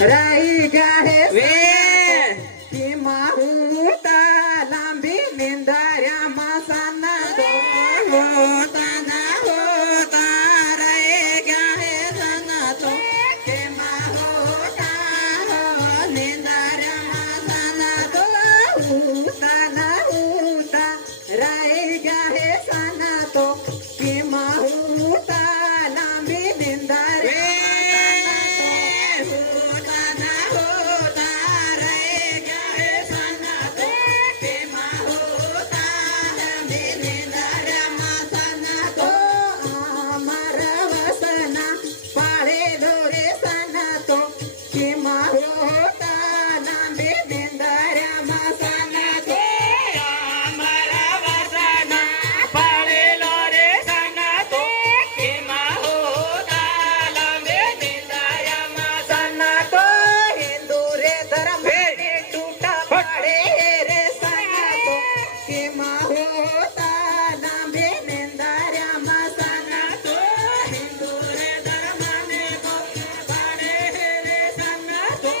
राई गाहे वे की माहुता लांबी निंदाऱ्या मासाना तो होता ना होता रे गाहे सना तो के माहुता निंदाऱ्या मासाना तो हुता ना हुता राई गाहे सना तो की माहुता लांबी निंदाऱ्या होता ना होता रे गाहे सना तो केमा होता निंदाऱ्या मासाना तो अमर वसना पाळे दोरे सना तो की माहुता लांबी निंदाऱ्या मासाना तो अमरा वसना पाळेलो रे सना तो केमा होता लांबे निंदाऱ्या मासाना तो हिंदू रे धर्म टूटा पड़े रे सना तो कि होता लांबे निंदाऱ्या मासाना तो हिंदू रे धर्म में तो पाड़े रे सना तो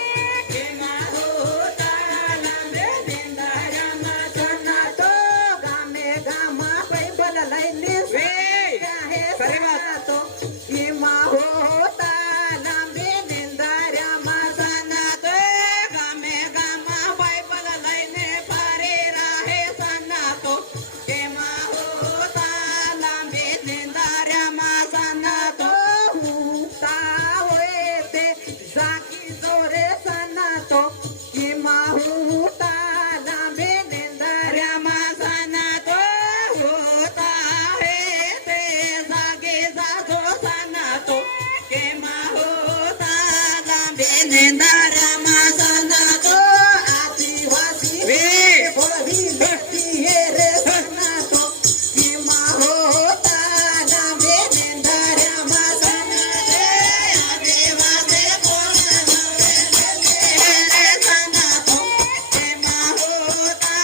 केमा होता लांबे निंदाऱ्या सना तो गामे गामा पैबल लैनी वे आहे खरे सना तो कि होता लांबे निंदाऱ्या मासाना तो गामे गामा बायबल लैने पारे राहे सना तो केमा होता लांबे निंदाऱ्या मासाना तो हुता होय ते जागी जोरे सना तो कि होता लांबे निंदाऱ्या मासाना तो होता है ते जागे जातो सना तो केमा होता लांबे निंदाऱ्या मासाना तो आदिवासी वे बोली व्यक्ती हे रे सना तो कि होता लांबे निंदाऱ्या मासाना आदिवासी रे सना तो केमा होता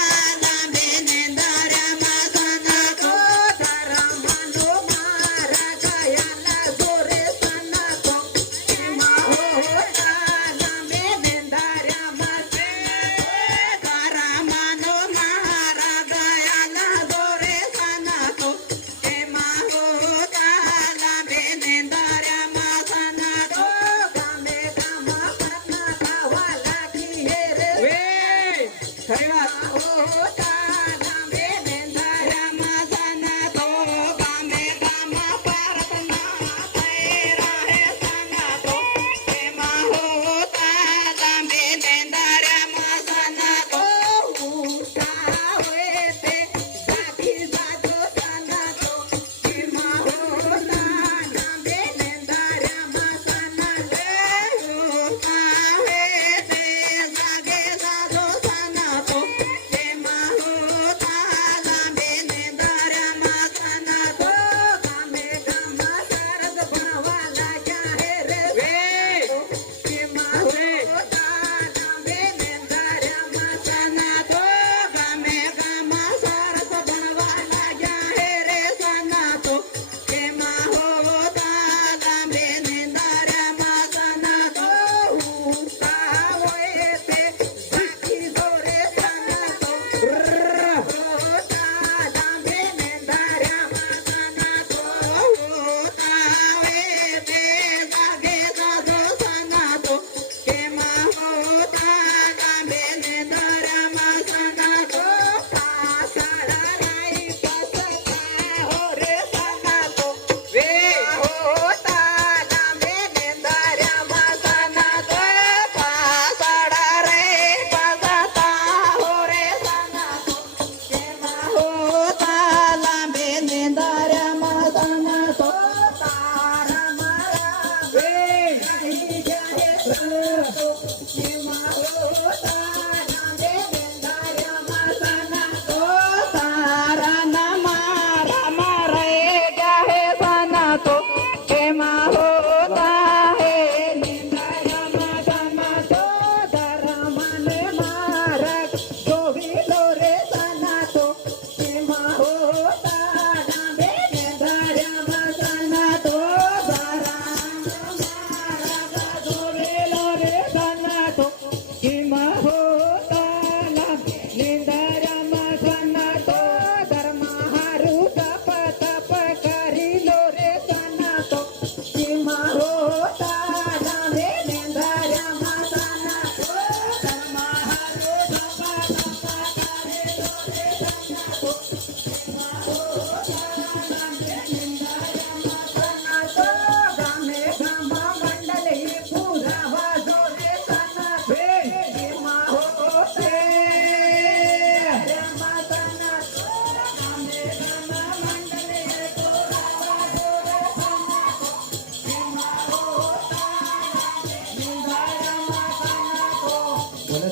लांबे निंदाऱ्या मासाना तो धर्मानो मारा गायाला जोरे सना तो कि होता लांबे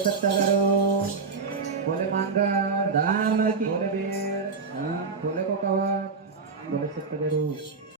सत्तागारो बोले मांगर धाम की बोले बीर हाँ, बोले कोकावत बोले सत्तागारो